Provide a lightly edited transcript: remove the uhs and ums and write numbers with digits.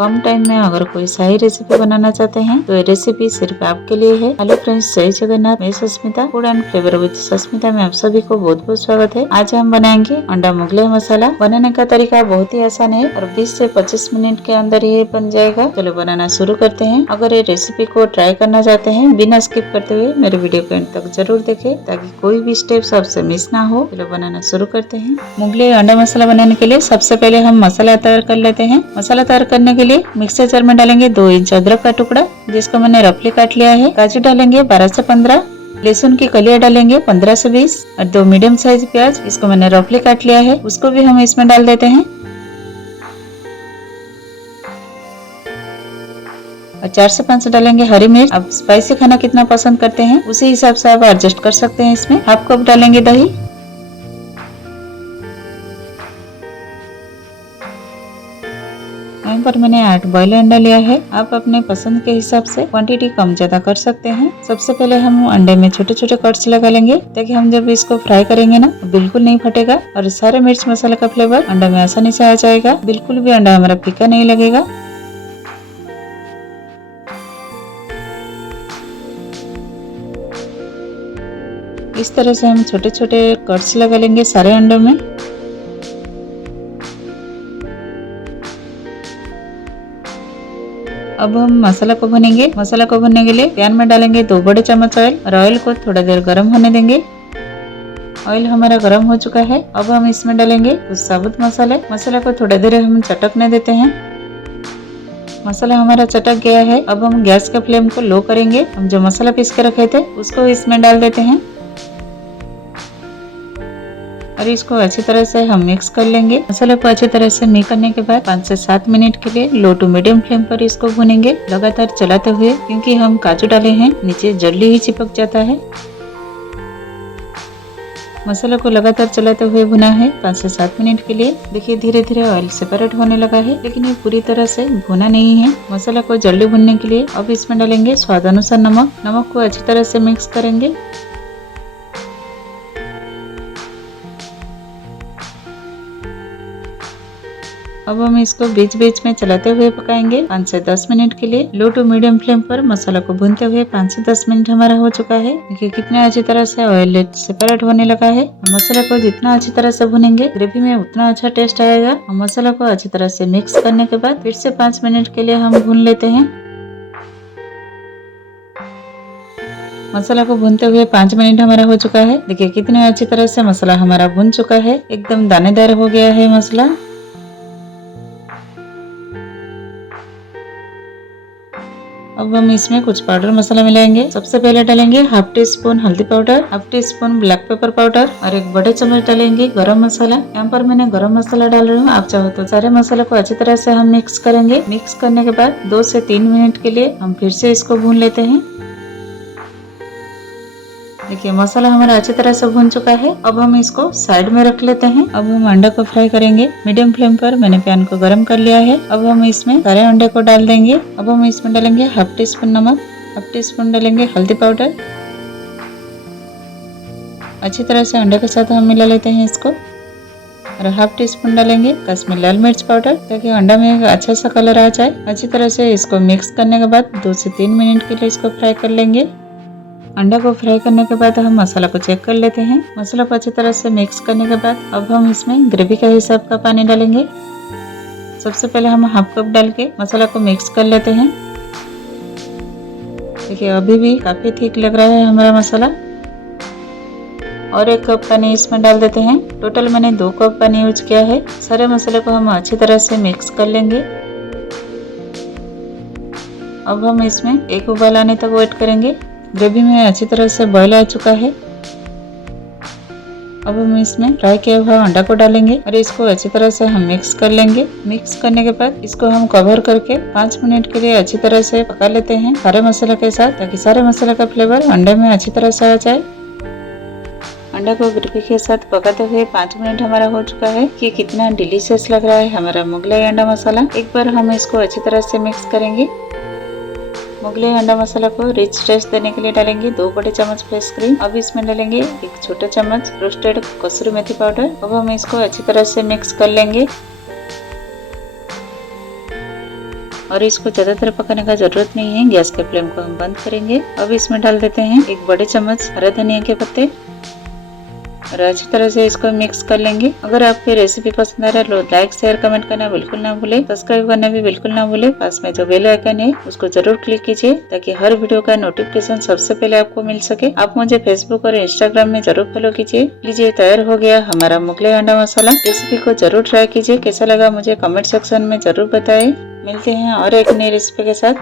कम time में अगर कोई सही रेसिपी बनाना चाहते हैं तो ये रेसिपी सिर्फ आपके लिए है। हेलो फ्रेंड्स, जय जगन्नाथ। मैं Sasmita, food and flavour with Sasmita में आप सभी को बहुत बहुत स्वागत है। आज हम बनाएंगे अंडा मुगलाई मसाला। बनाने का तरीका बहुत ही आसान है और 20 से 25 मिनट के अंदर ये बन जाएगा। चलो बनाना शुरू करते हैं। अगर ये रेसिपी को ट्राई करना चाहते हैं बिना स्किप करते हुए मेरे वीडियो को एंड तक जरूर देखें ताकि कोई भी स्टेप आपसे मिस ना हो। चलो बनाना शुरू करते हैं। मुगलाई अंडा मसाला बनाने के लिए सबसे पहले हम मसाला तैयार कर लेते हैं। मसाला तैयार करने के लिए मिक्सर जार में डालेंगे 2 इंच अदरक का टुकड़ा जिसको मैंने रफली काट लिया है। काजू डालेंगे 12 से 15, लहसुन की कलियां डालेंगे 15 से 20 और 2 मीडियम साइज प्याज इसको मैंने रफली काट लिया है, उसको भी हम इसमें डाल देते हैं। और 4 से 5 डालेंगे हरी मिर्च। आप स्पाइसी खाना कितना पसंद करते हैं उसी हिसाब से आप एडजस्ट कर सकते हैं। इसमें हाफ कप डालेंगे दही। यहाँ पर मैंने 8 बॉयल अंडा लिया है। आप अपने पसंद के हिसाब से क्वांटिटी कम ज्यादा कर सकते हैं। सबसे पहले हम अंडे में छोटे छोटे कट्स लगा लेंगे ताकि हम जब इसको फ्राई करेंगे ना बिल्कुल नहीं फटेगा और सारे मिर्च मसाला का फ्लेवर अंडा में आसानी से आ जाएगा। बिल्कुल भी अंडा हमारा फीका नहीं लगेगा। इस तरह से हम छोटे छोटे कट्स लगा लेंगे सारे अंडों में। अब हम मसाला को भुनेंगे। मसाला को भुनने के लिए पैन में डालेंगे 2 बड़े चम्मच ऑयल और ऑयल को थोड़ा देर गर्म होने देंगे। ऑयल हमारा गर्म हो चुका है। अब हम इसमें डालेंगे कुछ साबुत मसाले। मसाला को थोड़ा देर हम चटकने देते हैं। मसाला हमारा चटक गया है। अब हम गैस का फ्लेम को लो करेंगे। हम जो मसाला पीस के रखे थे उसको इसमें डाल देते हैं और इसको अच्छी तरह से हम मिक्स कर लेंगे। मसाले को अच्छी तरह से मिक्स करने के बाद 5 से 7 मिनट के लिए लो टू मीडियम फ्लेम पर इसको भुनेंगे लगातार चलाते हुए, क्योंकि हम काजू डाले हैं नीचे जल्दी ही चिपक जाता है। मसाला को लगातार चलाते हुए भुना है 5 से 7 मिनट के लिए। देखिए धीरे धीरे ऑयल सेपरेट होने लगा है, लेकिन ये पूरी तरह से भुना नहीं है। मसाला को जल्दी भुनने के लिए अब इसमें डालेंगे स्वाद अनुसार नमक। नमक को अच्छी तरह से मिक्स करेंगे। अब हम इसको बीच बीच में चलाते हुए पकाएंगे 5 से 10 मिनट के लिए। लो टू मीडियम फ्लेम पर मसाला को भूनते हुए 5 से 10 मिनट हमारा हो चुका है। देखिए कितना अच्छी तरह से ऑयल सेपरेट होने लगा है। मसाला को जितना अच्छी तरह से भुनेंगे ग्रेवी में उतना अच्छा टेस्ट आएगा। मसाला को अच्छी तरह से मिक्स करने के बाद फिर से 5 मिनट के लिए हम भून लेते हैं। मसाला को भूनते हुए 5 मिनट हमारा हो चुका है। देखिए कितने अच्छी तरह से मसाला हमारा भुन चुका है, एकदम दानेदार हो गया है मसाला। अब हम इसमें कुछ पाउडर मसाला मिलाएंगे। सबसे पहले डालेंगे हाफ टी स्पून हल्दी powder, half tea spoon black pepper powder और 1 बड़े चम्मच डालेंगे गरम मसाला। यहाँ पर मैंने गरम मसाला डाल रही हूँ, आप चाहो तो सारे मसाले को अच्छी तरह से हम मिक्स करेंगे। मिक्स करने के बाद 2 से 3 मिनट के लिए हम फिर से इसको भून लेते हैं। देखिए मसाला हमारा अच्छी तरह से भुन चुका है। अब हम इसको साइड में रख लेते हैं। अब हम अंडा को फ्राई करेंगे मीडियम फ्लेम पर। मैंने पैन को गरम कर लिया है। अब हम इसमें सारे अंडे को डाल देंगे। अब हम इसमें डालेंगे हाफ टी स्पून नमक, हाफ टी स्पून डालेंगे हल्दी पाउडर। अच्छी तरह से अंडे के साथ हम मिला लेते हैं इसको और हाफ टी स्पून डालेंगे कश्मीरी लाल मिर्च पाउडर ताकि अंडा में एक अच्छा सा कलर आ जाए। अच्छी तरह से इसको मिक्स करने के बाद 2 से 3 मिनट के लिए इसको फ्राई कर लेंगे। अंडा को फ्राई करने के बाद हम मसाला को चेक कर लेते हैं। मसाला को अच्छी तरह से मिक्स करने के बाद अब हम इसमें ग्रेवी के हिसाब का पानी डालेंगे। सबसे पहले हम हाफ कप डाल के मसाला को मिक्स कर लेते हैं। देखिए अभी भी काफी ठीक लग रहा है हमारा मसाला। और 1 कप पानी इसमें डाल देते हैं। टोटल मैंने 2 कप पानी यूज किया है। सारे मसाले को हम अच्छी तरह से मिक्स कर लेंगे। अब हम इसमें 1 उबाल आने तक वेट करेंगे। ग्रेवी में अच्छी तरह से बॉयल आ चुका है। अब हम इसमें फ्राई किया हुआ अंडा को डालेंगे और इसको अच्छी तरह से हम मिक्स कर लेंगे। मिक्स करने के बाद इसको हम कवर करके 5 मिनट के लिए अच्छी तरह से पका लेते हैं सारे मसाले के साथ, ताकि सारे मसाले का फ्लेवर अंडे में अच्छी तरह से आ जाए। अंडा को ग्रेवी के साथ पकाते हुए 5 मिनट हमारा हो चुका है। कि कितना डिलीशियस लग रहा है हमारा मुगलाई अंडा मसाला। एक बार हम इसको अच्छी तरह से मिक्स करेंगे। मुगलाई अंडा मसाला को रिच टेस्ट देने के लिए डालेंगे 2 बड़े चम्मच फ्रेश क्रीम। अब इसमें डालेंगे 1 छोटा चम्मच रोस्टेड कसूरी मेथी पाउडर। अब हम इसको अच्छी तरह से मिक्स कर लेंगे। और इसको ज्यादा देर पकाने का जरूरत नहीं है। गैस के फ्लेम को हम बंद करेंगे। अब इसमें डाल देते हैं 1 बड़े चम्मच हरा धनिया के पत्ते और अच्छी तरह से इसको मिक्स कर लेंगे। अगर आपकी रेसिपी पसंद आ रहा है तो लाइक शेयर कमेंट करना बिल्कुल ना भूले, सब्सक्राइब करना भी बिल्कुल ना भूले। पास में जो बेल आइकन है उसको जरूर क्लिक कीजिए ताकि हर वीडियो का नोटिफिकेशन सबसे पहले आपको मिल सके। आप मुझे फेसबुक और इंस्टाग्राम में जरूर फॉलो कीजिए। लीजिए तैयार हो गया हमारा मुगलई अंडा मसाला। रेसिपी को जरूर ट्राई कीजिए, कैसा लगा मुझे कमेंट सेक्शन में जरूर बताए। मिलते हैं और एक नई रेसिपी के साथ।